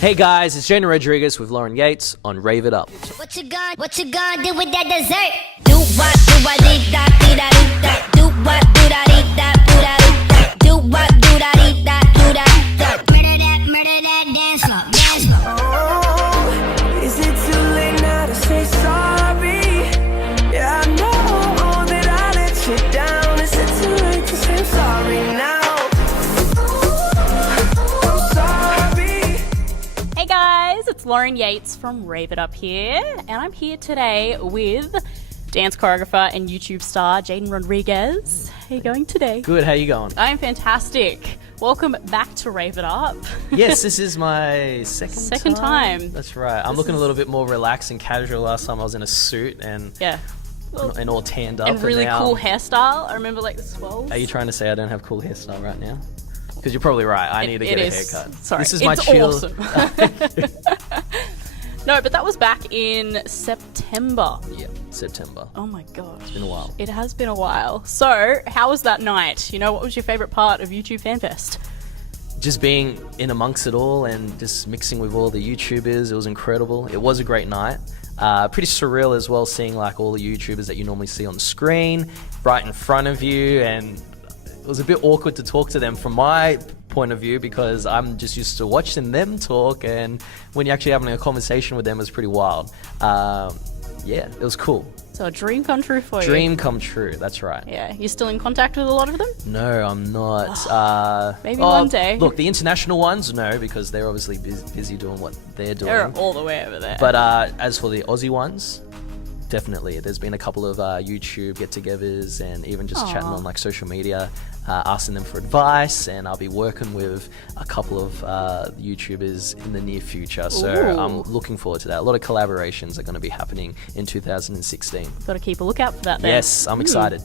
Hey guys, it's Jayden Rodrigues with Lauren Yeates on Rave It Up. What you gonna do with that dessert? Do what dee da dee da dee da. Do what do da dee da do da dee da. Do what do da dee da do da da. Murder that dance floor. Oh, is it too late now to say sorry? Yeah, I know that I let you down. Is it too late to say sorry now? Hey guys, it's Lauren Yeates from Rave It Up here, and I'm here today with dance choreographer and YouTube star Jayden Rodrigues. How you going today? Good, how you going? I'm fantastic. Welcome back to Rave It Up. Yes, this is my second time. That's right. I'm looking a little bit more relaxed and casual. Last time I was in a suit and all tanned up. And really now, cool hairstyle. I remember like the swells. Are you trying to say I don't have cool hairstyle right now? Because you're probably right. I need to get a haircut. Sorry, this is my chill. Awesome. No, but that was back in September. Yeah, September. Oh my gosh. It's been a while. It has been a while. So, how was that night? You know, what was your favorite part of YouTube FanFest? Just being in amongst it all and just mixing with all the YouTubers. It was incredible. It was a great night. Pretty surreal as well, seeing like all the YouTubers that you normally see on the screen right in front of you, and it was a bit awkward to talk to them from my point of view because I'm just used to watching them talk, and when you're actually having a conversation with them, it's pretty wild. Yeah, it was cool. So a dream come true for you. Dream come true, that's right. Yeah, you're still in contact with a lot of them? No, I'm not. Maybe one day. Look, the international ones, no, because they're obviously busy doing what they're doing. They're all the way over there. But as for the Aussie ones, definitely. There's been a couple of YouTube get-togethers and even just chatting on like social media, asking them for advice, and I'll be working with a couple of YouTubers in the near future. So I'm looking forward to that. A lot of collaborations are going to be happening in 2016. Got to keep a lookout for that then. Yes, I'm excited.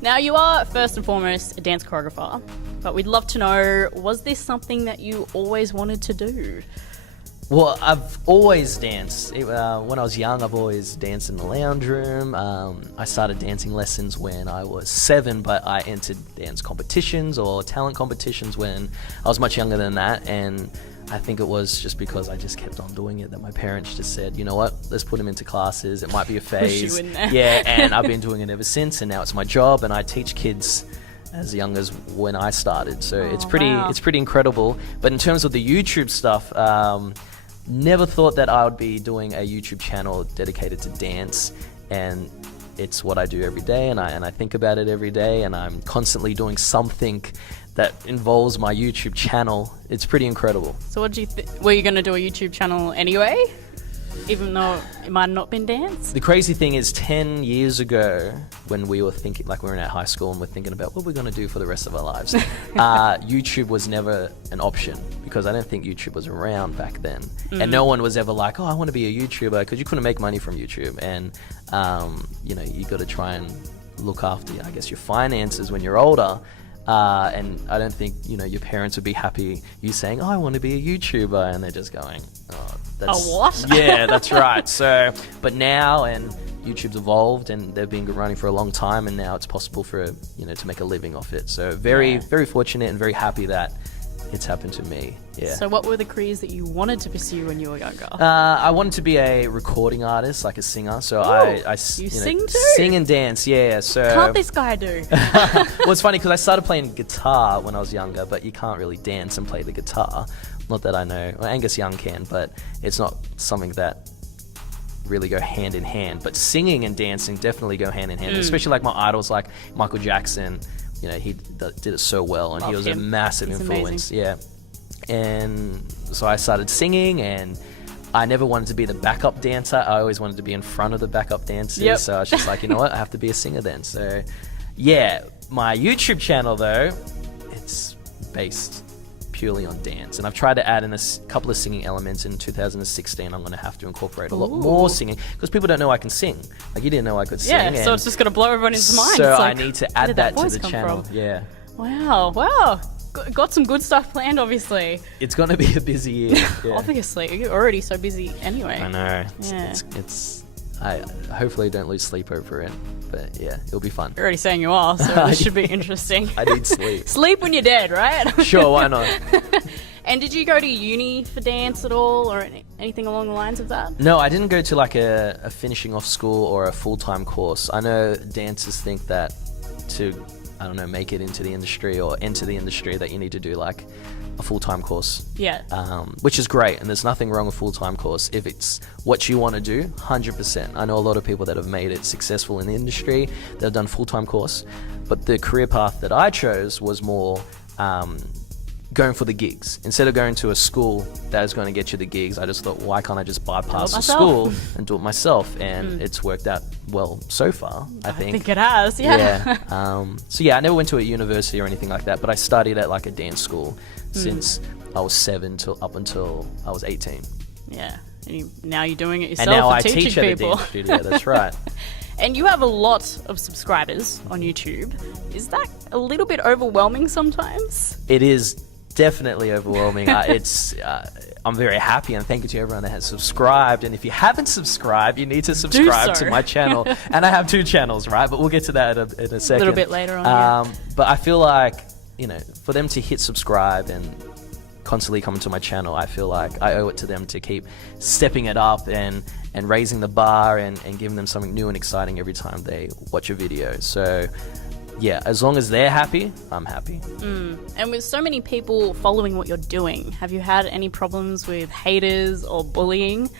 Now, you are first and foremost a dance choreographer, but we'd love to know, was this something that you always wanted to do? Well, I've always danced. When I was young, I've always danced in the lounge room. I started dancing lessons when I was 7, but I entered dance competitions or talent competitions when I was much younger than that. And I think it was just because I just kept on doing it that my parents just said, you know what, let's put him into classes. It might be a phase. Push you in there. Yeah, and I've been doing it ever since, and now it's my job, and I teach kids as young as when I started. So it's pretty incredible. But in terms of the YouTube stuff, never thought that I would be doing a YouTube channel dedicated to dance, and it's what I do every day, and I think about it every day, and I'm constantly doing something that involves my YouTube channel. It's pretty incredible. So what do you were you going to do a YouTube channel anyway? Even though it might have not been dance? The crazy thing is 10 years ago, when we were thinking, like we were in our high school and we're thinking about what we're going to do for the rest of our lives, YouTube was never an option because I don't think YouTube was around back then. And no one was ever like, oh, I want to be a YouTuber, because you couldn't make money from YouTube. And, you know, you got to try and look after, I guess, your finances when you're older. And I don't think, you know, your parents would be happy you saying, oh, I want to be a YouTuber, and they're just going, oh, that's... A what? Yeah, that's right. So, but now, and YouTube's evolved, and they've been running for a long time, and now it's possible for, you know, to make a living off it. So very fortunate and very happy that it's happened to me. Yeah. So what were the careers that you wanted to pursue when you were younger? I wanted to be a recording artist, like a singer. So I sing too? Sing and dance, yeah. So Can't this guy do? well, it's funny because I started playing guitar when I was younger, but you can't really dance and play the guitar. Not that I know. Well, Angus Young can, but it's not something that really go hand in hand. But singing and dancing definitely go hand in hand, especially like my idols like Michael Jackson. You know, he did it so well, and he was a massive influence. Amazing. Yeah. And so I started singing, and I never wanted to be the backup dancer. I always wanted to be in front of the backup dancers. Yep. So I was just like, you know what, I have to be a singer then. So yeah, my YouTube channel though, it's based purely on dance, and I've tried to add in a couple of singing elements. In 2016 I'm going to have to incorporate a lot more singing, because people don't know I can sing. Like, you didn't know I could sing. Yeah, so it's just going to blow everyone's mind. So it's I like, need to add that to the channel. From? Yeah. Wow. Got some good stuff planned, obviously. It's going to be a busy year. Yeah. Obviously, you're already so busy anyway. I know. Yeah. I hopefully don't lose sleep over it, but yeah, it'll be fun. You're already saying you are, so this should be interesting. I need sleep. Sleep when you're dead, right? Sure, why not? And did you go to uni for dance at all, or anything along the lines of that? No, I didn't go to like a finishing off school or a full-time course. I know dancers think that to, I don't know, make it into the industry or enter the industry that you need to do like a full-time course. Yeah. Which is great, and there's nothing wrong with full-time course if it's what you want to do. 100%. I know a lot of people that have made it successful in the industry that have done full-time course, but the career path that I chose was more going for the gigs. Instead of going to a school that is going to get you the gigs, I just thought, why can't I just bypass the school and do it myself? And it's worked out well so far, I think. I think it has, yeah. So yeah, I never went to a university or anything like that, but I studied at like a dance school since I was 7 up until I was 18. Yeah. And now you're doing it yourself And now and I teaching teach at a people. dance studio, that's right. And you have a lot of subscribers on YouTube. Is that a little bit overwhelming sometimes? It is definitely overwhelming. I'm very happy, and thank you to everyone that has subscribed. And if you haven't subscribed, you need to subscribe to my channel. And I have 2 channels, right? But we'll get to that in a second. A little bit later on. But I feel like, you know, for them to hit subscribe and constantly come to my channel, I feel like I owe it to them to keep stepping it up and raising the bar and giving them something new and exciting every time they watch a video. So yeah, as long as they're happy, I'm happy. And with so many people following what you're doing, have you had any problems with haters or bullying?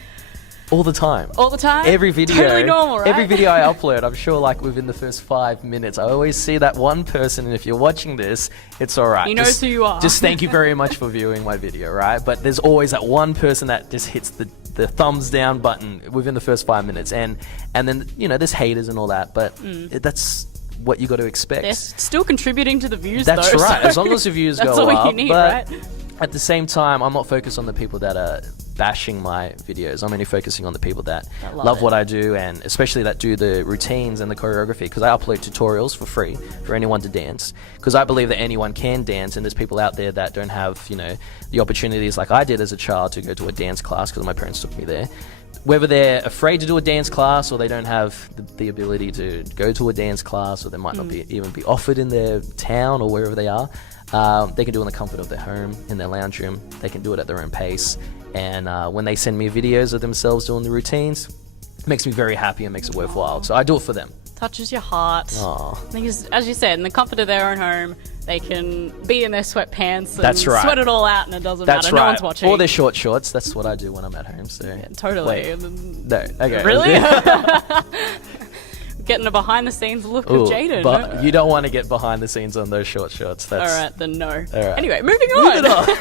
All the time. All the time? Every video. Totally normal, right? Every video I upload, I'm sure like within the first 5 minutes, I always see that one person, and if you're watching this, it's all right. He knows who you are. Just thank you very much for viewing my video, right? But there's always that one person that just hits the thumbs down button within the first 5 minutes. And then, you know, there's haters and all that, but that's what you got to expect. They're still contributing to the views, That's though. right. So As long as the views that's go all up. you need, but right? at the same time, I'm not focused on the people that are bashing my videos. I'm only focusing on the people that love what I do, and especially that do the routines and the choreography, because I upload tutorials for free for anyone to dance, because I believe that anyone can dance, and there's people out there that don't have, you know, the opportunities like I did as a child to go to a dance class because my parents took me there. Whether they're afraid to do a dance class or they don't have the ability to go to a dance class, or they might not even be offered in their town or wherever they are, they can do it in the comfort of their home, in their lounge room. They can do it at their own pace. And when they send me videos of themselves doing the routines, it makes me very happy and makes it worthwhile. So I do it for them. Touches your heart. Aww. I think, as you said, in the comfort of their own home, they can be in their sweatpants and That's right. sweat it all out, and it doesn't That's matter. right. No one's watching. Or their short shorts. That's what I do when I'm at home. So Yeah, totally. Wait. No. Okay. Really? Getting a behind-the-scenes look Ooh, of Jayden. But you don't want to get behind the scenes on those short shorts. That's All right, then no. All right. Anyway, moving on.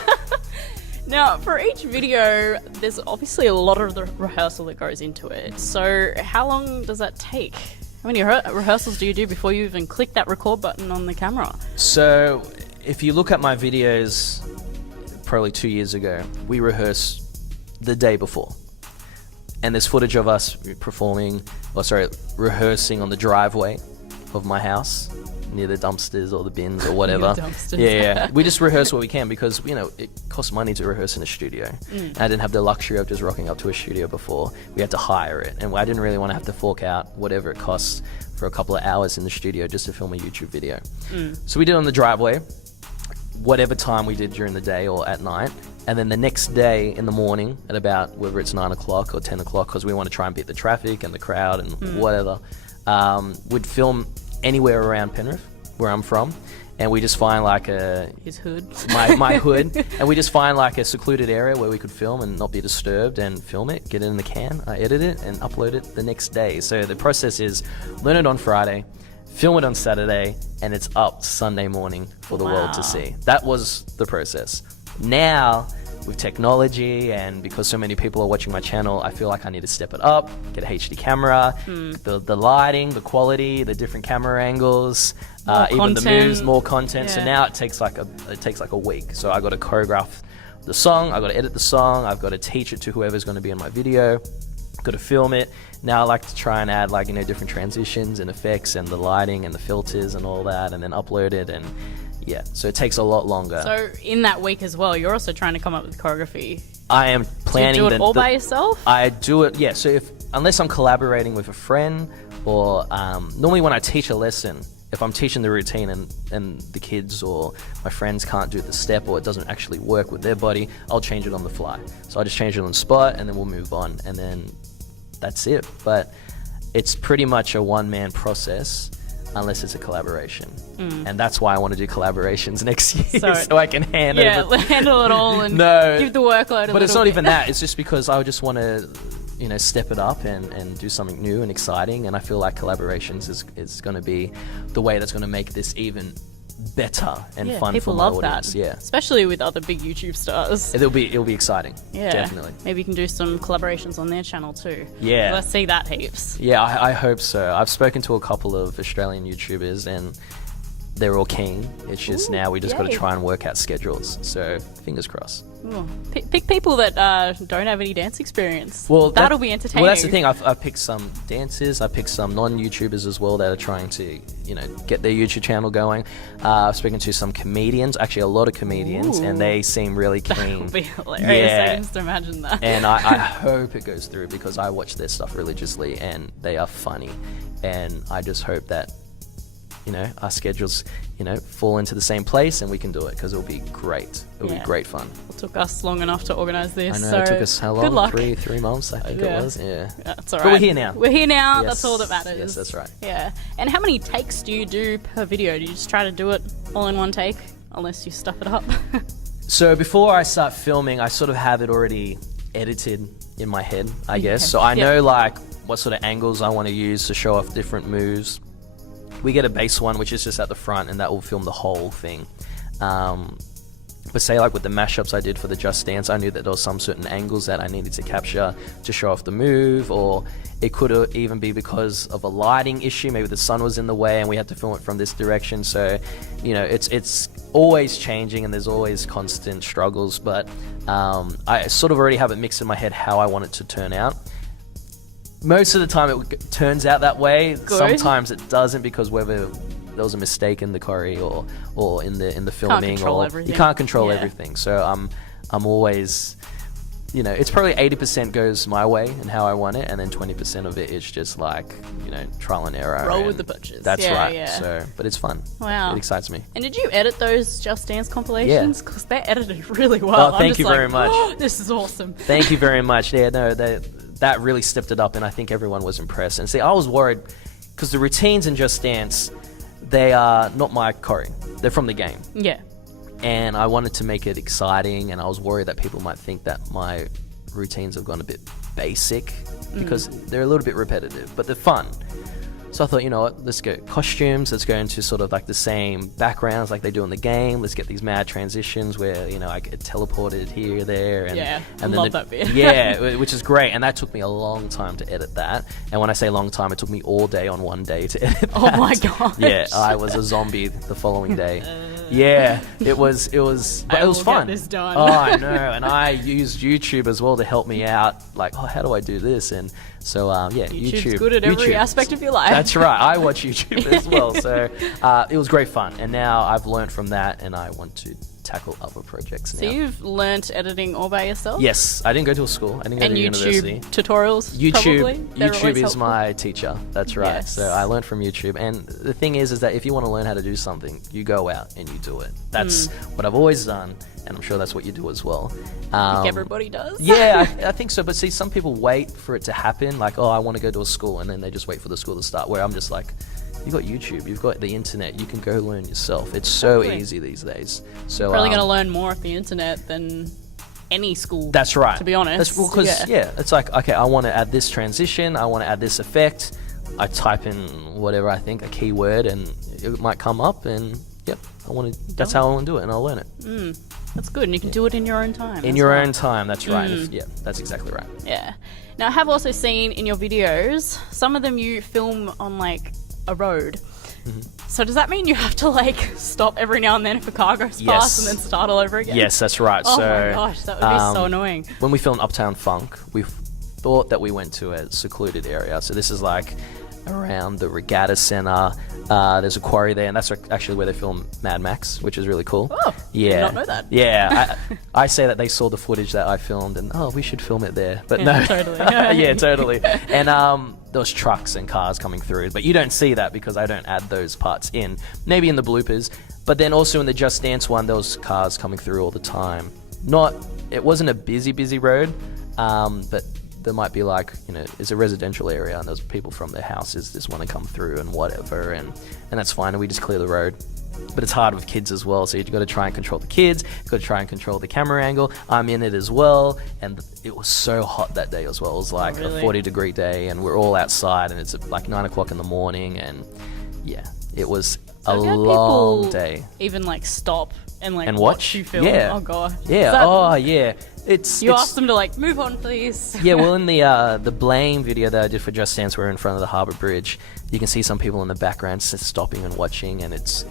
Now, for each video, there's obviously a lot of the rehearsal that goes into it. So how long does that take? How many rehearsals do you do before you even click that record button on the camera? So if you look at my videos probably 2 years ago, we rehearsed the day before. And there's footage of us rehearsing on the driveway of my house, near the dumpsters or the bins or whatever. Dumpsters. Yeah. We just rehearse what we can because, you know, it costs money to rehearse in a studio. And I didn't have the luxury of just rocking up to a studio before. We had to hire it. And I didn't really want to have to fork out whatever it costs for a couple of hours in the studio just to film a YouTube video. So we did it on the driveway, whatever time we did during the day or at night. And then the next day in the morning at about, whether it's 9 o'clock or 10 o'clock, because we want to try and beat the traffic and the crowd and whatever, we'd film anywhere around Penrith, where I'm from. And we just find like His hood. my hood, and we just find like a secluded area where we could film and not be disturbed, and film it, get it in the can, I edit it and upload it the next day. So the process is learn it on Friday, film it on Saturday, and it's up Sunday morning for the world to see. That was the process. Now, with technology and because so many people are watching my channel, I feel like I need to step it up, get a HD camera, the lighting, the quality, the different camera angles, even the moves, more content. Yeah. So now it takes like a week. So I got to choreograph the song, I got to edit the song, I've got to teach it to whoever's going to be in my video, got to film it. Now I like to try and add like, you know, different transitions and effects and the lighting and the filters and all that, and then upload it. And yeah, so it takes a lot longer. So in that week as well, you're also trying to come up with choreography. I am planning. Do you do it all by yourself? I do it, yeah. So unless I'm collaborating with a friend, or normally when I teach a lesson, if I'm teaching the routine and the kids or my friends can't do the step or it doesn't actually work with their body, I'll change it on the fly. So I just change it on the spot and then we'll move on, and then that's it. But it's pretty much a one-man process unless it's a collaboration. And that's why I want to do collaborations next year so I can handle it all and give the workload But it's not even that. It's just because I just want to, you know, step it up and do something new and exciting. And I feel like collaborations is going to be the way that's going to make this even better and fun people for my love audience. that. Yeah, especially with other big YouTube stars. it'll be exciting. Yeah, definitely. Maybe you can do some collaborations on their channel too. Yeah, let's see that heaps. Yeah, I hope so. I've spoken to a couple of Australian YouTubers and they're all keen. It's just now we just got to try and work out schedules. So fingers crossed. Ooh. Pick people that don't have any dance experience. Well, that'll be entertaining. Well, that's the thing. I've picked some dancers. I picked some non-YouTubers as well that are trying to, you know, get their YouTube channel going. I've spoken to some comedians, actually a lot of comedians, and they seem really keen. That would be hilarious. Yeah. I can just imagine that. And I hope it goes through because I watch their stuff religiously and they are funny. And I just hope that, you know, our schedules, you know, fall into the same place and we can do it because it'll be great. It'll be great fun. It took us long enough to organise this. I know, so it took us how long? Good luck. Three months, I think it was. Yeah. That's all right. But we're here now. We're here now. Yes. That's all that matters. Yes, that's right. Yeah. And how many takes do you do per video? Do you just try to do it all in one take, unless you stuff it up? So before I start filming, I sort of have it already edited in my head, I guess. So I know like what sort of angles I want to use to show off different moves. We get a base one, which is just at the front, and that will film the whole thing. But say like with the mashups I did for the Just Dance, I knew that there was some certain angles that I needed to capture to show off the move, or it could even be because of a lighting issue. Maybe the sun was in the way and we had to film it from this direction. So, you know, it's always changing and there's always constant struggles, but I sort of already have it mixed in my head how I want it to turn out. Most of the time it turns out that way. Good. Sometimes it doesn't because whether there was a mistake in the choreo or in the filming, you can't control everything. So I'm always, you know, it's probably 80% goes my way and how I want it, and then 20% of it is just like, you know, trial and error. Roll with the punches. That's right. So, but it's fun. Wow. It excites me. And did you edit those Just Dance compilations? Because they're edited really well. Oh, thank you very much. Oh, this is awesome. Thank you very much. Yeah, no, that really stepped it up, and I think everyone was impressed. And see, I was worried because the routines in Just Dance, they are not my choreo. They're from the game. Yeah. And I wanted to make it exciting, and I was worried that people might think that my routines have gone a bit basic because they're a little bit repetitive, but they're fun. So I thought, you know what, let's go costumes, let's go into sort of like the same backgrounds like they do in the game. Let's get these mad transitions where, you know, I get teleported here, there. And, yeah, and love that bit. Yeah, which is great. And that took me a long time to edit that. And when I say long time, it took me all day on one day to edit that. Oh my gosh. Yeah, I was a zombie the following day. Yeah, it was but it was fun. Get this done. Oh, I know. And I used YouTube as well to help me out. Like, oh, how do I do this? And so, yeah, YouTube's good at every aspect of your life. That's right. I watch YouTube as well. So it was great fun. And now I've learned from that, and I want to tackle other projects now. So you've learnt editing all by yourself? Yes. I didn't go to a school. I didn't go to university. Tutorials, YouTube is my teacher. That's right. Yes. So I learned from YouTube. And the thing is that if you want to learn how to do something, you go out and you do it. That's what I've always done, and I'm sure that's what you do as well. I think everybody does. Yeah, I think so. But see, some people wait for it to happen. Like, oh, I want to go to a school, and then they just wait for the school to start. Where I'm just like, you've got YouTube, you've got the internet, you can go learn yourself. It's so easy these days. So probably going to learn more off the internet than any school. That's right. To be honest. Because it's like, okay, I want to add this transition, I want to add this effect. I type in whatever I think, a keyword, and it might come up, and yep, that's how I want to do it, and I'll learn it. That's good, and you can do it in your own time. In your own time, that's right. Yeah, that's exactly right. Yeah. Now, I have also seen in your videos, some of them you film on like a road. So does that mean you have to like stop every now and then if a car goes past and then start all over again? Yes, that's right. Oh so, my gosh, that would be so annoying. When we filmed Uptown Funk, we thought that we went to a secluded area. So this is like around the Regatta Center. There's a quarry there, and that's actually where they film Mad Max, which is really cool. Oh, yeah. did not know that. Yeah, I say that they saw the footage that I filmed, and we should film it there. But no, totally. yeah, totally. And there was trucks and cars coming through, but you don't see that because I don't add those parts in. Maybe in the bloopers, but then also in the Just Dance one, there was cars coming through all the time. It wasn't a busy road, but there might be like, it's a residential area and there's people from their houses just want to come through and whatever, and that's fine, and we just clear the road. But it's hard with kids as well, so you've got to try and control the kids, you've got to try and control the camera angle. I'm in it as well, and it was so hot that day as well. It was like a 40-degree day, and we're all outside, and it's like 9 o'clock in the morning, and yeah, it was a long day. Even like stop and like and watch you film. Yeah. Oh god. Yeah. Yeah. You asked them to like move on, please. Yeah, well, in the Blame video that I did for Just Dance, we're in front of the Harbour Bridge. You can see some people in the background just stopping and watching, and it's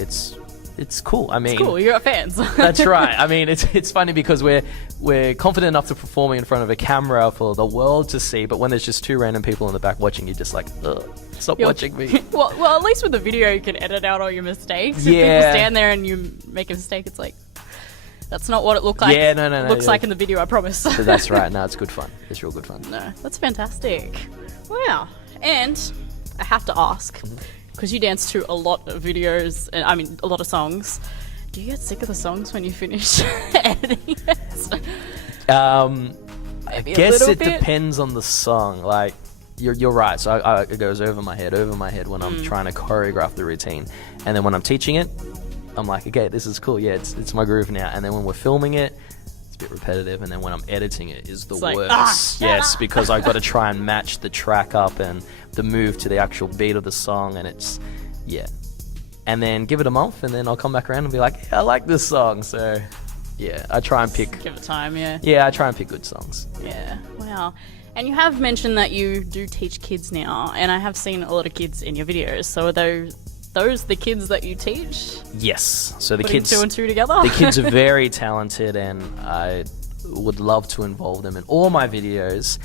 cool. I mean, it's cool. You got fans. That's right. I mean, it's funny because we're confident enough to perform in front of a camera for the world to see, but when there's just two random people in the back watching, you're just like, ugh, stop watching me. well, at least with the video, you can edit out all your mistakes. Yeah. If people stand there and you make a mistake, it's like, that's not what it looked like. Yeah, no. Looks like in the video, I promise. So that's right. No, it's good fun. It's real good fun. No, that's fantastic. Wow. And I have to ask, because you dance to a lot of videos, and I mean, a lot of songs. Do you get sick of the songs when you finish editing it? I guess it depends on the song. Like, you're right. So it goes over my head when I'm trying to choreograph the routine. And then when I'm teaching it, I'm like, okay, this is cool. Yeah, it's my groove now. And then when we're filming it, it's a bit repetitive. And then when I'm editing it is the worst. Yes, because I've got to try and match the track up and the move to the actual beat of the song. And it's, yeah. And then give it a month, and then I'll come back around and be like, yeah, I like this song. So, yeah, I try and pick. Give it time, yeah. Yeah, I try and pick good songs. Yeah, wow. And you have mentioned that you do teach kids now, and I have seen a lot of kids in your videos. So are those the kids that you teach? Yes. So the Putting kids, 2 and 2 together? The kids are very talented, and I would love to involve them in all my videos.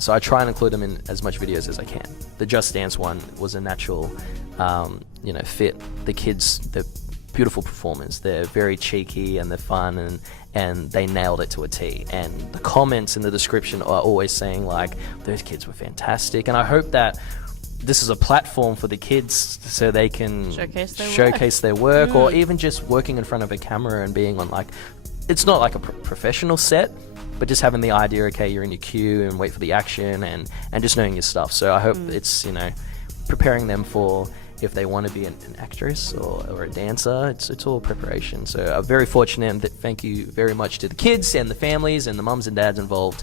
So I try and include them in as much videos as I can. The Just Dance one was a natural, fit. The kids, they're beautiful performers. They're very cheeky and they're fun, and they nailed it to a T. And the comments in the description are always saying like, those kids were fantastic. And I hope that this is a platform for the kids so they can showcase their work, or even just working in front of a camera and being on, like, it's not like a professional set, but just having the idea, okay, you're in your queue and wait for the action and just knowing your stuff. So I hope it's, preparing them for if they want to be an actress or a dancer. It's all preparation. So I'm very fortunate, and thank you very much to the kids and the families and the mums and dads involved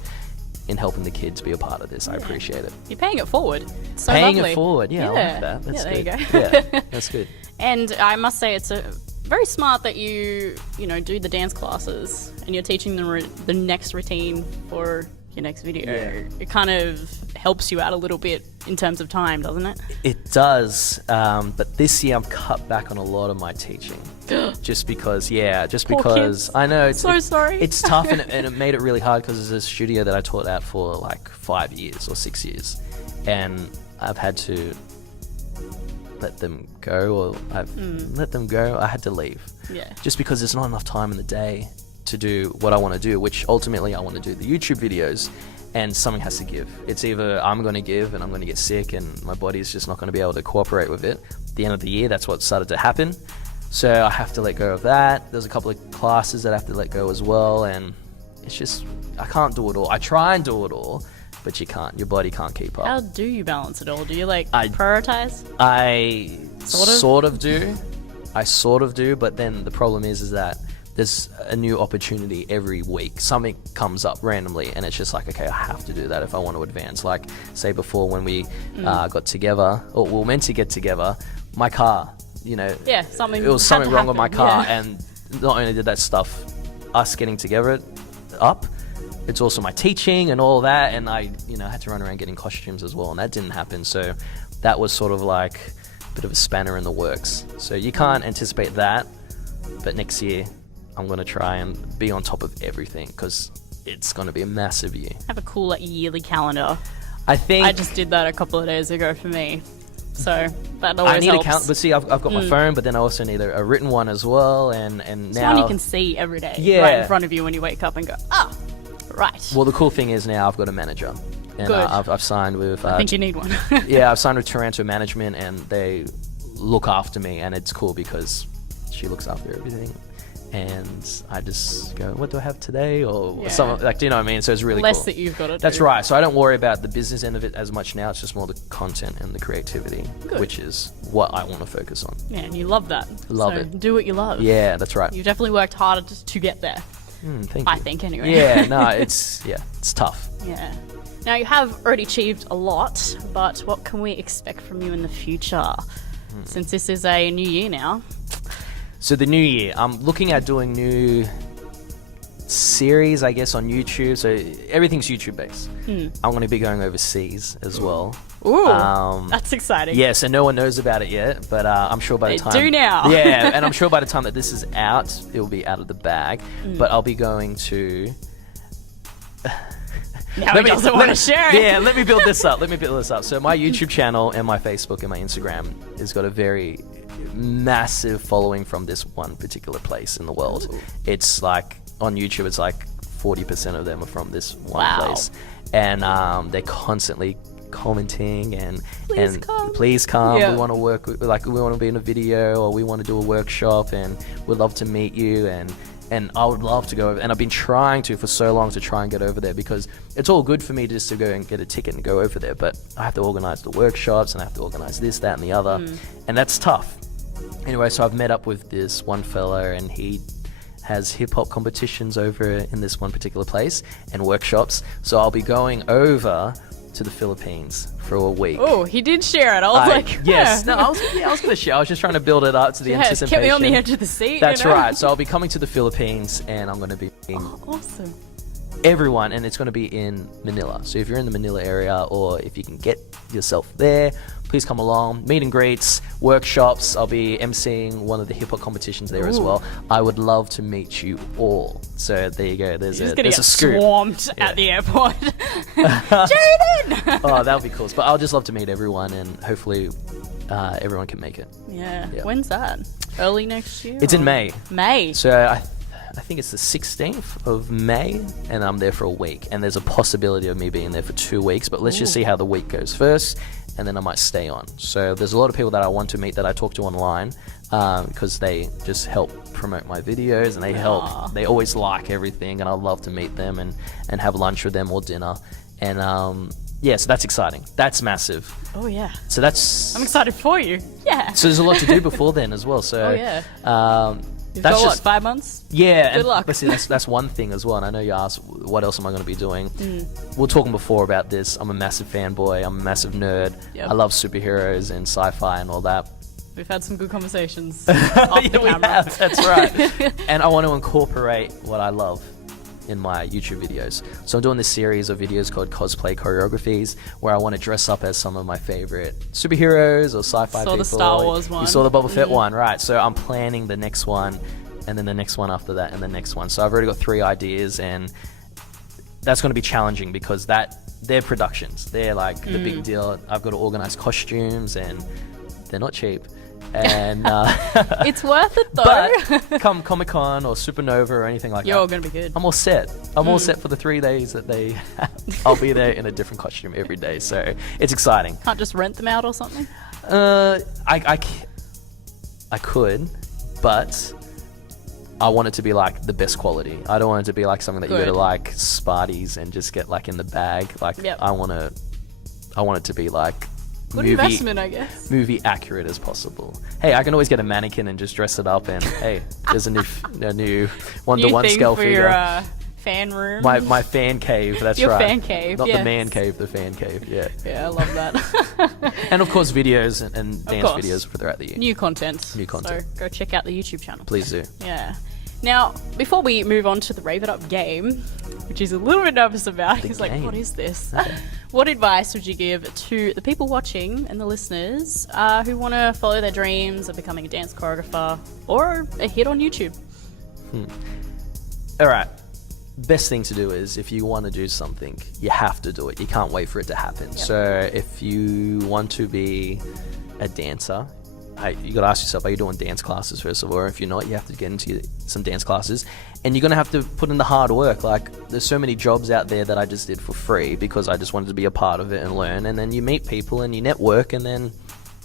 in helping the kids be a part of this. I appreciate it. You're paying it forward. It's so paying lovely. it forward, yeah, I like that. That's there good. You go. Yeah, that's good. And I must say, it's very smart that you do the dance classes and you're teaching them the next routine for your next video. Yeah. It kind of helps you out a little bit in terms of time, doesn't it? It does, but this year I've cut back on a lot of my teaching. Just because kids. I know it's sorry. It's tough, and it made it really hard because it's a studio that I taught at for like 5 years or 6 years, and I've had to let them go, or I've let them go. I had to leave, just because there's not enough time in the day to do what I want to do, which ultimately I want to do the YouTube videos, and something has to give. It's either I'm going to give and I'm going to get sick and my body's just not going to be able to cooperate with it. At the end of the year, that's what started to happen. So I have to let go of that. There's a couple of classes that I have to let go as well, and it's just, I can't do it all. I try and do it all, but you can't. Your body can't keep up. How do you balance it all? Do you prioritize? I sort of do, but then the problem is that there's a new opportunity every week. Something comes up randomly, and it's just like, okay, I have to do that if I want to advance. Like, say before when we got together, or we were meant to get together, my car, something it was something wrong with my car, yeah. and not only did that stuff, us getting together up, it's also my teaching and all that, and I had to run around getting costumes as well, and that didn't happen. So that was sort of like a bit of a spanner in the works. So you can't anticipate that, but next year I'm going to try and be on top of everything, because it's going to be a massive year. Have a cool yearly calendar. I think I just did that a couple of days ago for me. So that always I need helps. but see, I've got my phone, but then I also need a written one as well, and it's now one you can see every day, Yeah. right in front of you when you wake up and go, right. Well, the cool thing is now I've got a manager. And Good. I've signed with. I think you need one. Yeah, I've signed with Toronto Management, and they look after me, and it's cool because she looks after everything. And I just go, what do I have today? Or Yeah. something like, do you know what I mean? So it's really Less cool. that you've got to do. That's right. So I don't worry about the business end of it as much now. It's just more the content and the creativity, Good. which is what I want to focus on. Yeah, and you love that. Love so it. Do what you love. Yeah, that's right. You've definitely worked harder to get there. Thank you. I think, anyway. Yeah, no, it's tough. Yeah. Now, you have already achieved a lot, but what can we expect from you in the future? Since this is a new year now. So the new year, I'm looking at doing new series, I guess, on YouTube. So everything's YouTube based. I'm going to be going overseas as well. Ooh, that's exciting. Yeah, so no one knows about it yet, but I'm sure by the They time... do now. Yeah, and I'm sure by the time that this is out, it will be out of the bag. But I'll be going to... Now he doesn't want to share it. Yeah, let me build this up. So my YouTube channel and my Facebook and my Instagram has got a very massive following from this one particular place in the world. Ooh. It's like, on YouTube, it's like 40% of them are from this one Wow. place. And they're constantly commenting and please come. Yeah. We want to work with, like, we want to be in a video, or we want to do a workshop, and we'd love to meet you. And I would love to go over, and I've been trying to for so long to try and get over there, because it's all good for me just to go and get a ticket and go over there, but I have to organize the workshops, and I have to organize this, that, and the other, and that's tough. Anyway, so I've met up with this one fella, and he has hip-hop competitions over in this one particular place and workshops, so I'll be going over to the Philippines for a week. Oh, he did share it. I was like, yes. yeah. No, I was going to share. I was just trying to build it up to the Yes, anticipation. kept me on the edge of the seat. That's you know? right. So I'll be coming to the Philippines, and I'm going to be meeting Awesome. everyone, and it's going to be in Manila. So if you're in the Manila area, or if you can get yourself there, please come along. Meet and greets, workshops. I'll be emceeing one of the hip hop competitions there as well. I would love to meet you all. So there you go. There's He's a going to get scoop. swarmed at the airport. Jayden! Oh, that would be cool. But I'll just love to meet everyone, and hopefully everyone can make it. Yeah. Yeah. When's that? Early next year? It's in or- May. May. So I think it's the 16th of May, and I'm there for a week. And there's a possibility of me being there for 2 weeks, but let's just see how the week goes first, and then I might stay on. So there's a lot of people that I want to meet that I talk to online, because they just help promote my videos, and they always like everything, and I love to meet them and have lunch with them or dinner. And yeah, so that's exciting. That's massive. Oh, yeah. So that's... I'm excited for you. Yeah. So there's a lot to do before then as well. So Oh, yeah. You've that's got, just 5 months? yeah. Good and luck. Listen, that's one thing as well. And I know you asked, what else am I going to be doing? Mm. We were talking before about this. I'm a massive fanboy. I'm a massive nerd. Yep. I love superheroes and sci-fi and all that. We've had some good conversations off the Yeah, we camera. have, that's right. And I want to incorporate what I love in my YouTube videos. So I'm doing this series of videos called Cosplay Choreographies, where I want to dress up as some of my favorite superheroes or sci-fi people. Saw the Star Wars one. You saw the Boba Fett one, right? So I'm planning the next one, and then the next one after that, and the next one. So I've already got 3 ideas, and that's going to be challenging because they're productions. They're like the big deal. I've got to organize costumes, and they're not cheap. And It's worth it, though. but come Comic-Con or Supernova or anything like You're that, going to be good. I'm all set. I'm all set for the 3 days that they have. I'll be there in a different costume every day, so it's exciting. Can't just rent them out or something? I could, but I want it to be like the best quality. I don't want it to be like something that you go Good. to like Sparties and just get like in the bag. Like Yep. I want it to be like Good investment, I guess. movie accurate as possible. Hey, I can always get a mannequin and just dress it up, and hey, there's a new New one-to-one thing scale for figure. your fan room. My fan cave, that's Your right. fan cave, Not yes. the man cave, the fan cave, yeah. Yeah, I love that. And of course videos and dance course. videos for throughout the year. New content. New content. So go check out the YouTube channel. Please do. Yeah. Now, before we move on to the Rave It Up game, which he's a little bit nervous about, he's like, game. what is this? What advice would you give to the people watching and the listeners who want to follow their dreams of becoming a dance choreographer or a hit on YouTube? All right. Best thing to do is if you want to do something, you have to do it. You can't wait for it to happen. So if you want to be a dancer, you got to ask yourself, are you doing dance classes first of all? Or if you're not, you have to get into some dance classes, and you're going to have to put in the hard work. Like, there's so many jobs out there that I just did for free because I just wanted to be a part of it and learn. And then you meet people and you network, and then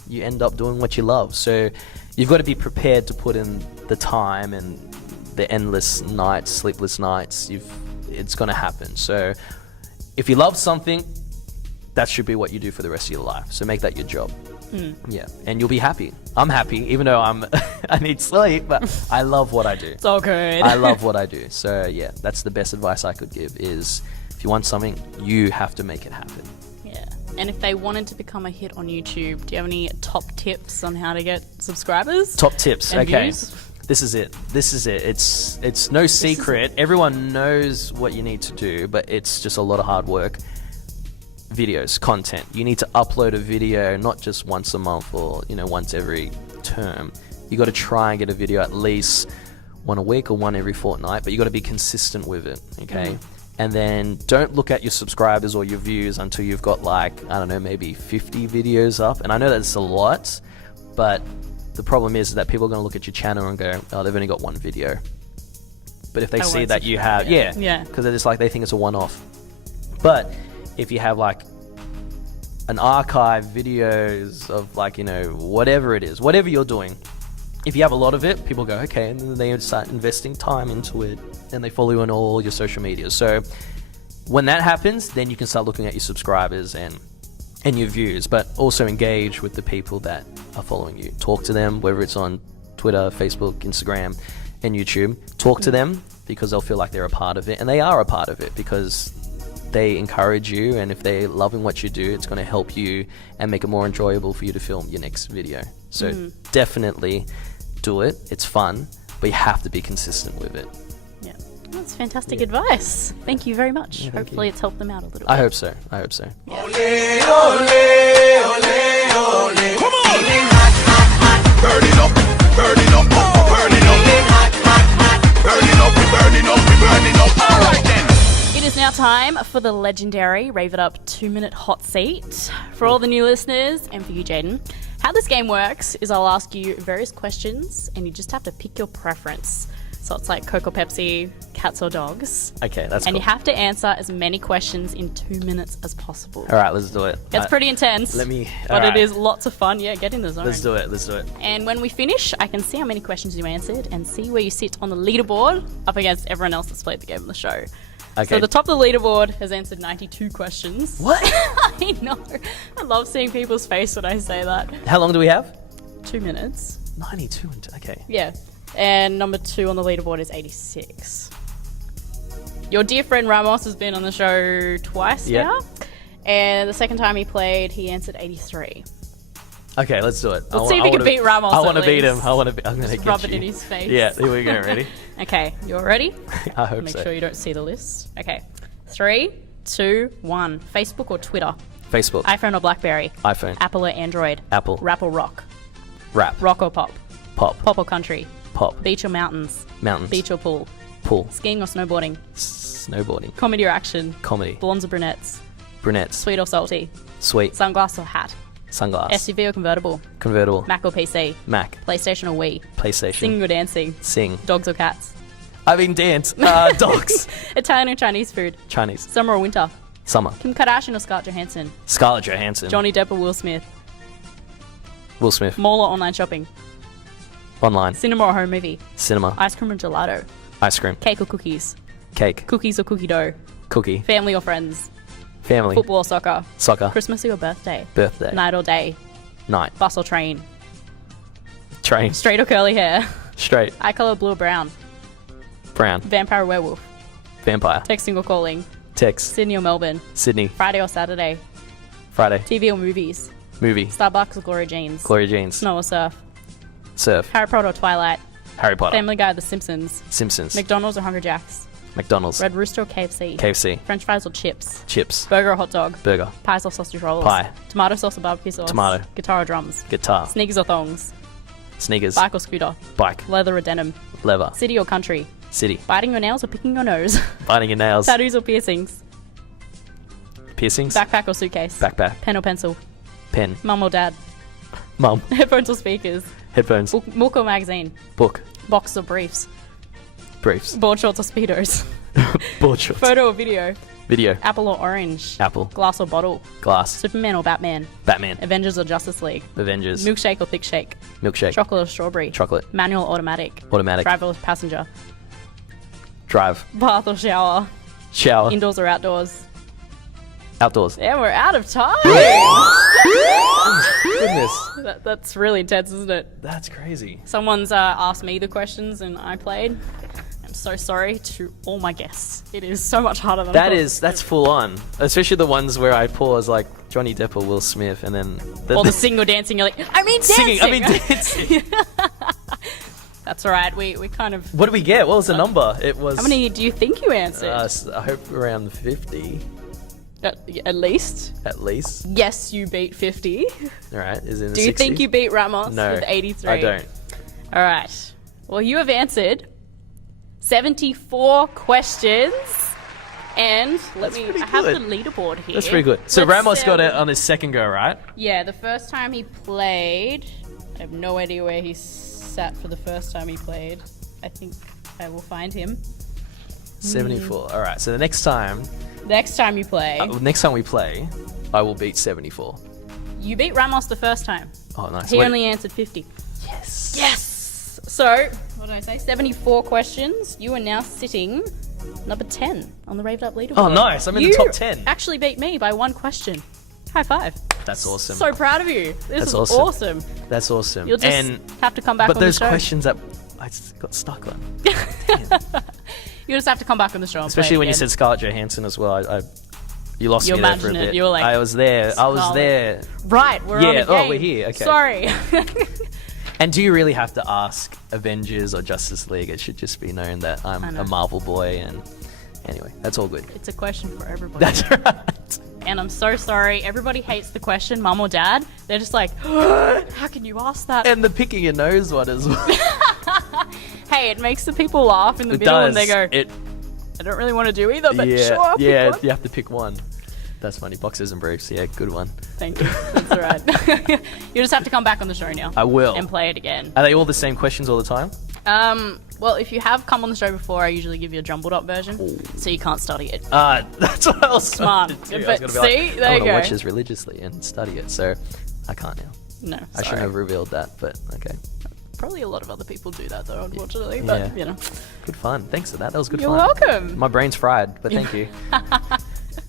you end up doing what you love. So you've got to be prepared to put in the time and the endless nights, sleepless nights. It's going to happen. So if you love something, that should be what you do for the rest of your life. So make that your job. Yeah, and you'll be happy. I'm happy, even though I need sleep, but I love what I do. It's all good. I love what I do. So yeah, that's the best advice I could give is if you want something, you have to make it happen. Yeah. And if they wanted to become a hit on YouTube, do you have any top tips on how to get subscribers? Top tips. And Okay. views? This is it. It's no secret. Everyone knows what you need to do, but it's just a lot of hard work. Videos, content. You need to upload a video not just once a month or once every term. You got to try and get a video at least one a week or one every fortnight, but you got to be consistent with it. Okay. And then don't look at your subscribers or your views until you've got maybe 50 videos up. And I know that's a lot, but the problem is that people are going to look at your channel and go, oh, they've only got one video. But if they see that you have, because they're just like, they think it's a one-off. But if you have like an archive videos of whatever it is, whatever you're doing, if you have a lot of it, people go, okay, and then they start investing time into it, and they follow you on all your social media. So when that happens, then you can start looking at your subscribers and your views, but also engage with the people that are following you. Talk to them, whether it's on Twitter, Facebook, Instagram, and YouTube. Talk to them because they'll feel like they're a part of it, and they are a part of it because they encourage you, and if they're loving what you do, it's going to help you and make it more enjoyable for you to film your next video. So definitely do it. It's fun, but you have to be consistent with it. Yeah. That's fantastic advice. Thank you very much. Hopefully it's helped them out a little bit. I hope so. It is now time for the legendary Rave It Up 2-minute hot seat. For all the new listeners, and for you, Jayden, how this game works is I'll ask you various questions and you just have to pick your preference. So it's like Coke or Pepsi, cats or dogs. Okay, that's And cool. you have to answer as many questions in 2 minutes as possible. All right, let's do it. It's pretty intense. But it is lots of fun. Yeah, get in the zone. Let's do it. And when we finish, I can see how many questions you answered and see where you sit on the leaderboard up against everyone else that's played the game on the show. Okay. So the top of the leaderboard has answered 92 questions. What? I know. I love seeing people's face when I say that. How long do we have? 2 minutes. 92. Okay. Yeah. And number 2 on the leaderboard is 86. Your dear friend Ramos has been on the show twice now. And the second time he played, he answered 83. Okay, let's do it. Let's see if he can beat Ramos. I want to at beat him. least. I'm going to Just get rub it you. in his face. Yeah, here we go. Ready? Okay, you're ready? I hope Make so. sure you don't see the list. Okay. 3, 2, 1. Facebook or Twitter? Facebook. iPhone or BlackBerry? iPhone. Apple or Android? Apple. Rap or rock? Rap. Rock or pop? Pop. Pop or country? Pop. Beach or mountains? Mountains. Beach or pool? Pool. Skiing or snowboarding? Snowboarding. Comedy or action? Comedy. Blondes or brunettes? Brunettes. Sweet or salty? Sweet. Sunglass or hat? Sunglass. SUV or convertible? Convertible. Mac or PC? Mac. PlayStation or Wii? PlayStation. Singing or dancing? Sing. Dogs or cats? I mean dance. Dogs. Italian or Chinese food? Chinese. Summer or winter? Summer. Kim Kardashian or Scarlett Johansson? Scarlett Johansson. Johnny Depp or Will Smith? Will Smith. Mall or online shopping? Online. Cinema or home movie? Cinema. Ice cream or gelato? Ice cream. Cake or cookies? Cake. Cookies or cookie dough? Cookie. Family or friends? Family. Football or soccer? Soccer. Christmas or birthday? Birthday. Night or day? Night. Bus or train? Train. Straight or curly hair? Straight. Eye color blue or brown? Brown. Vampire or werewolf? Vampire. Texting or calling? Text. Sydney or Melbourne? Sydney. Friday or Saturday? Friday. TV or movies? Movie. Starbucks or Gloria Jeans? Gloria Jeans. Snow or surf? Surf. Harry Potter or Twilight? Harry Potter. Family Guy or The Simpsons? Simpsons. McDonald's or Hungry Jack's? McDonald's. Red Rooster or KFC? KFC. French fries or chips? Chips. Burger or hot dog? Burger. Pies or sausage rolls? Pie. Tomato sauce or barbecue sauce? Tomato. Guitar or drums? Guitar. Sneakers or thongs? Sneakers. Bike or scooter? Bike. Leather or denim? Leather. City or country? City. Biting your nails or picking your nose? Biting your nails. Tattoos or piercings? Piercings. Backpack or suitcase? Backpack. Pen or pencil? Pen. Mum or dad? Mum. Headphones or speakers? Headphones. Book or magazine? Book. Box or briefs? Briefs. Board shorts or speedos? Board shorts. Photo or video? Video. Apple or orange? Apple. Glass or bottle? Glass. Superman or Batman? Batman. Avengers or Justice League? Avengers. Milkshake or thick shake? Milkshake. Chocolate or strawberry? Chocolate. Manual or automatic? Automatic. Driver or passenger? Drive. Bath or shower? Shower. Indoors or outdoors? Outdoors. Yeah, we're out of time. Goodness. That's really intense, isn't it? That's crazy. Someone's asked me the questions and I played. I'm so sorry to all my guests. It is so much harder than I thought. That's full on. Especially the ones where I pause like Johnny Depp or Will Smith and then... Or the single dancing, you're like, I mean dancing! singing. I mean dancing. That's alright, we kind of... What did we get? What was the number? It was... How many do you think you answered? I hope around 50. At least? At least. Yes, you beat 50. Alright, is it in the Do you 60s? think you beat Ramos No, with 83? I don't. Alright. Well, you have answered 74 questions. And I have the good. leaderboard here. That's pretty good. So Let's Ramos got say- it on his second go, right? Yeah, the first time he played, I have no idea where he sat for the first time he played. I think I will find him. 74. Alright, so the next time you play, we play, I will beat 74. you beat Ramos the first time. Oh, nice. He Wait. only answered 50. Yes. Yes! So, what did I say? 74 questions. You are now sitting number 10 on the Rave It Up leaderboard. Oh, nice. I'm in the You top 10. actually beat me by one question. High five. That's awesome. So proud of you. This That's is awesome. awesome. That's awesome. You'll just have to come back but on the those show. questions that I just got stuck on. You just have to come back on the show and Especially play when you again. said Scarlett Johansson as well. You lost You me there for a imagined it. bit. You were like, I was there. I was Scarlett. there. Right, we're on Yeah, a game. oh, we're here, okay. Sorry. And do you really have to ask Avengers or Justice League? It should just be known that I'm know. a Marvel boy. And anyway, that's all good. It's a question for everybody. That's right. And I'm so sorry. Everybody hates the question, mum or dad. They're just like, how can you ask that? And the picking your nose one as well. Hey, it makes the people laugh in the It middle does. and they go, I don't really want to do either, but yeah, sure, I'll pick yeah. one. You have to pick one. That's funny. Boxers and briefs. Yeah, good one. Thank you. That's all right. You just have to come back on the show now. I will. And play it again. Are they all the same questions all the time? Well, if you have come on the show before, I usually give you a jumbled up version, so you can't study it. That's what I was Smart. trying to do. I was But gonna be see, like, there I you want to go. watch this religiously and study it, so I can't now. No, I sorry. shouldn't have revealed that, but okay. Probably a lot of other people do that though, unfortunately. But Yeah. you know, Good fun. Thanks for that. That was good you're fun. welcome. My brain's fried, but thank you.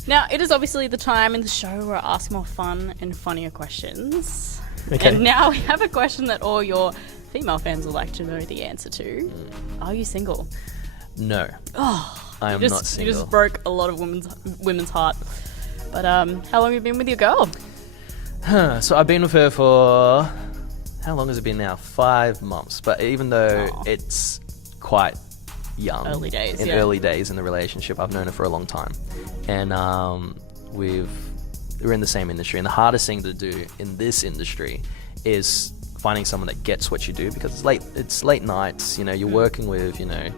Now it is obviously the time in the show where I ask more fun and funnier questions. Okay. And now we have a question that all your female fans would like to know the answer to. Are you single? No. Oh, I am you not single. just broke a lot of women's heart. But how long have you been with your girl? So I've been with her for... How long has it been now? 5 months. But even though Aw. it's quite young. Early days, In yeah. early days in the relationship, I've known her for a long time. And we're in the same industry. And the hardest thing to do in this industry is finding someone that gets what you do, because it's late nights, you know, you're working with, you know,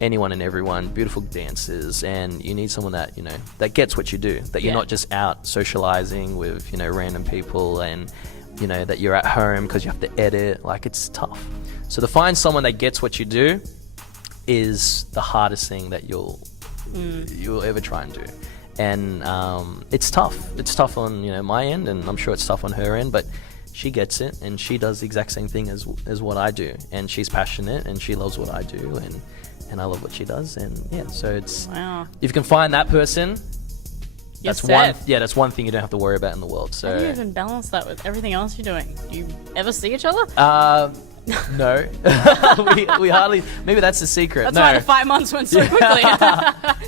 anyone and everyone, beautiful dancers, and you need someone that, you know, that gets what you do, that you're Yeah. not just out socializing with, you know, random people, and, you know, that you're at home because you have to edit. Like, it's tough. So to find someone that gets what you do is the hardest thing that you'll ever try and do. And it's tough. It's tough on, you know, my end, and I'm sure it's tough on her end, but she gets it, and she does the exact same thing as what I do, and she's passionate, and she loves what I do, and I love what she does, and yeah, so it's... Wow. If you can find that person, You're that's set. that's one thing you don't have to worry about in the world. How do you So even balance that with everything else you're doing? Do you ever see each other? no, we hardly. Maybe that's the secret. That's no. why the 5 months went so quickly.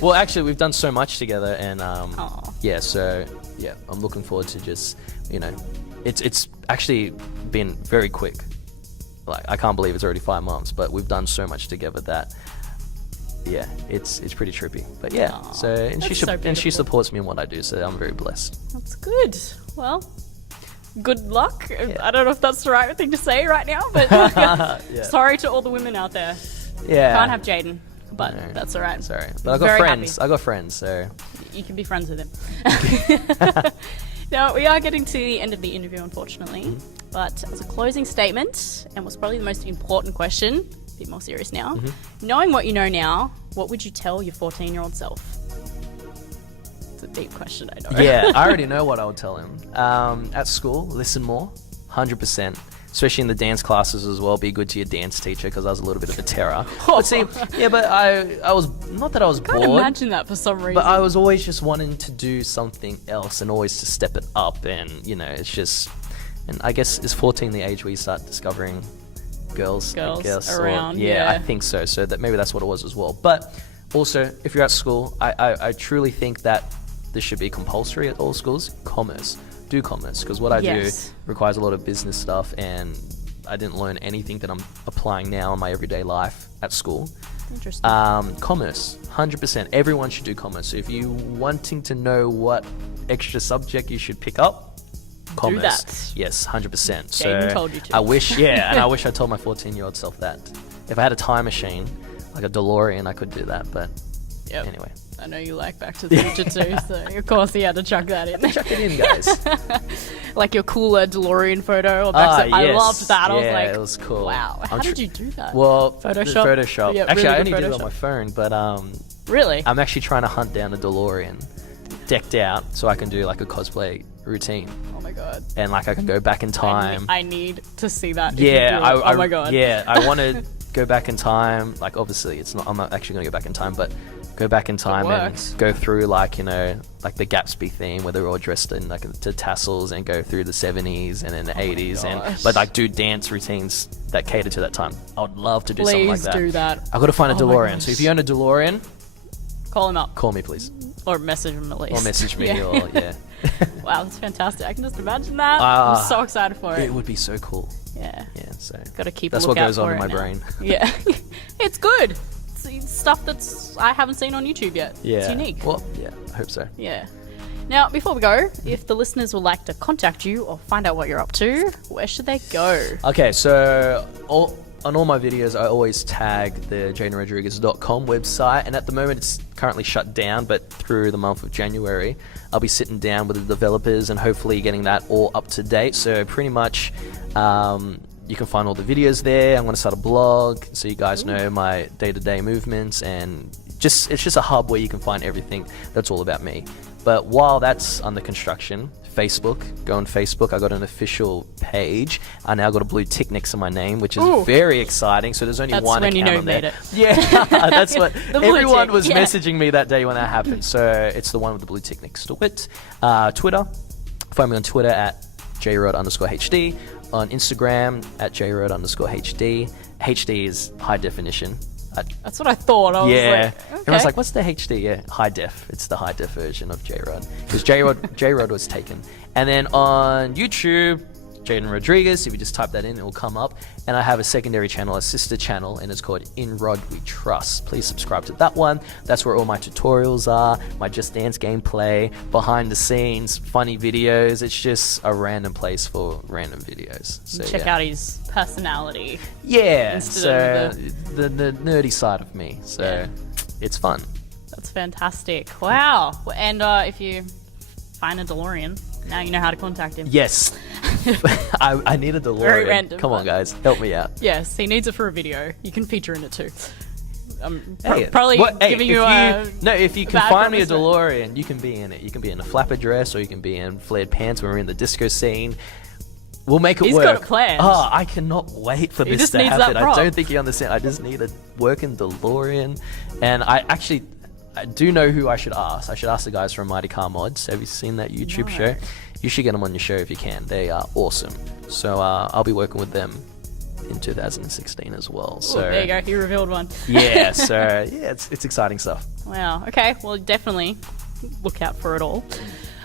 Well, actually, we've done so much together, and Aw. yeah, so yeah, I'm looking forward to just, you know, it's actually been very quick. Like, I can't believe it's already 5 months, but we've done so much together that, yeah, it's pretty trippy. But yeah, Aw, so and that's she so and she beautiful. supports me in what I do, so I'm very blessed. That's good. Well, good luck. I don't know if that's the right thing to say right now, but Yeah. sorry to all the women out there. Yeah, Can't have Jayden, but No. that's all right. Sorry, but I got Very friends. happy. I got friends, so You can be friends with him. Now, we are getting to the end of the interview, unfortunately. But as a closing statement, and what's probably the most important question, a bit more serious now, knowing what you know now, what would you tell your 14-year-old self? It's a deep question, I know. Yeah, I already know what I would tell him. At school, listen more, 100%. Especially in the dance classes as well. Be good to your dance teacher, because I was a little bit of a terror. But see, yeah, but I was, not that I was bored. I can't imagine that for some reason. But I was always just wanting to do something else and always to step it up. And, you know, it's just, and I guess, is 14 the age where you start discovering girls I guess, around? Yeah, I think so. So that maybe that's what it was as well. But also, if you're at school, I truly think that this should be compulsory at all schools. Commerce. Do commerce, because what I do requires a lot of business stuff, and I didn't learn anything that I'm applying now in my everyday life at school. Interesting. Commerce, 100%. Everyone should do commerce. So if you wanting to know what extra subject you should pick up, commerce. Do that. Yes, 100%. So Jayden told you to. I wish, yeah, and I wish I told my 14-year-old self that. If I had a time machine, like a DeLorean, I could do that. But anyway. I know you like Back to the Future too, so of course you had to chuck that in. Chuck it in, guys. Like your cooler DeLorean photo. Or Back to, I loved that. I was like, it was cool. Wow, how did you do that? Well, Photoshop. Photoshop. Yeah, Actually, really I only good did it on Photoshop. my phone, but Really? I'm actually trying to hunt down a DeLorean decked out so I can do like a cosplay routine. Oh my god. And like I can go back in time. I need to see that. if Yeah, you do it. Oh my god. Yeah, I want to go back in time. Like obviously, I'm not actually going to go back in time, but go back in time and works. go through like, you know, like the Gatsby theme where they're all dressed in like to tassels, and go through the 70s and then the 80s, and but like do dance routines that cater to that time. I would love to do something like Please that. do that. I've got to find a Oh my DeLorean. gosh. So if you own a DeLorean, Call him up. call me please. Or message him at least. Or message me. Yeah. Or yeah. Wow, that's fantastic. I can just imagine that. Ah, I'm so excited for it. It would be so cool. Yeah. Yeah. So Got to keep that's a what lookout goes on for in my it now. brain. Yeah. It's good. It's stuff that's I haven't seen on YouTube yet. Yeah. It's unique. Well, yeah. I hope so. Yeah. Now, before we go, if the listeners would like to contact you or find out what you're up to, where should they go? Okay, so on all my videos, I always tag the JaydenRodrigues.com website, and at the moment it's currently shut down, but through the month of January, I'll be sitting down with the developers and hopefully getting that all up to date. So pretty much, you can find all the videos there. I'm going to start a blog so you guys know my day-to-day movements, and it's just a hub where you can find everything that's all about me. But while that's under construction, Facebook, go on Facebook. I got an official page. I now got a blue tick next to my name, which is very exciting. So there's only That's one when account you know on you there. made it. Yeah, that's what The blue everyone tick, was yeah. messaging me that day when that happened. So it's the one with the blue tick next to it. Twitter, find me on Twitter at JRod_HD. On Instagram at JRod_HD. HD is high definition. That's what I thought. I was Yeah. like, okay. Everyone's like, what's the HD? Yeah, high def. It's the high def version of J-Rod. Because J-Rod was taken. And then on YouTube, Jayden Rodrigues, if you just type that in, it will come up. And I have a secondary channel, a sister channel, and it's called In Rod We Trust. Please subscribe to that one. That's where all my tutorials are, my Just Dance gameplay, behind the scenes, funny videos. It's just a random place for random videos. So Check out his personality. Yeah, instead so of the nerdy side of me. So it's fun. That's fantastic. Wow. And if you find a DeLorean, now you know how to contact him. Yes. I need a DeLorean. Very random, Come on, but- guys. Help me out. Yes, he needs it for a video. You can feature in it too. Hey, probably giving you a if you can bad find me a promise, DeLorean, you can be in it. You can be in a flapper dress, or you can be in flared pants when we're in the disco scene. We'll make it He's work. got it planned. Oh, I cannot wait for He this just to needs that happen. I prop. don't think you understand. I just need a working DeLorean. And I do know who I should ask. I should ask the guys from Mighty Car Mods. Have you seen that YouTube show? You should get them on your show if you can. They are awesome. So I'll be working with them in 2016 as well. So there you go. You revealed one. yeah, so yeah, it's exciting stuff. Wow. Okay. Well, definitely look out for it all.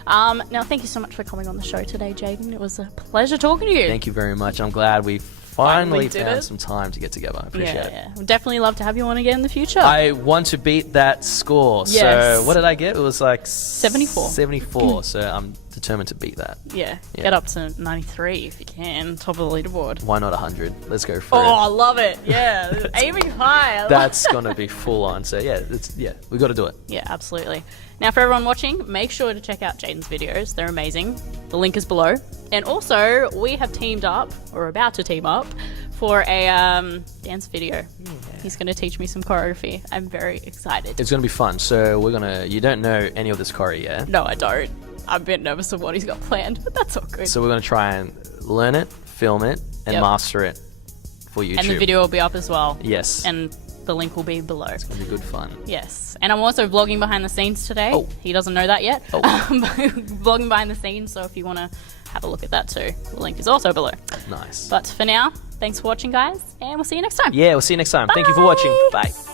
Now, thank you so much for coming on the show today, Jayden. It was a pleasure talking to you. Thank you very much. I'm glad we finally did found it. some time to get together. I appreciate it. Yeah. We'd definitely love to have you on again in the future. I want to beat that score. Yes. So what did I get? It was like 74. 74. So I'm determined to beat that. Yeah, Yeah. get up to 93 if you can, top of the leaderboard. Why not 100? Let's go for Oh, it. I love it. Yeah, aiming high. That's gonna be full on. So yeah, we got to do it. Yeah, absolutely. Now, for everyone watching, make sure to check out Jayden's videos. They're amazing. The link is below. And also, we have teamed up, or about to team up, for a dance video. He's going to teach me some choreography. I'm very excited. It's gonna be fun. So you don't know any of this choreo, yeah? No, I don't. I'm a bit nervous of what he's got planned, but that's all good. So we're gonna try and learn it, film it, and Yep. master it for YouTube. And the video will be up as well. Yes. And the link will be below. It's gonna be good fun. Yes. And I'm also vlogging behind the scenes today. Oh. He doesn't know that yet. Oh. Vlogging behind the scenes, so if you want to have a look at that too, the link is also below. Nice. But for now, thanks for watching, guys, and we'll see you next time. Yeah, we'll see you next time. Thank you for watching. Bye. Bye.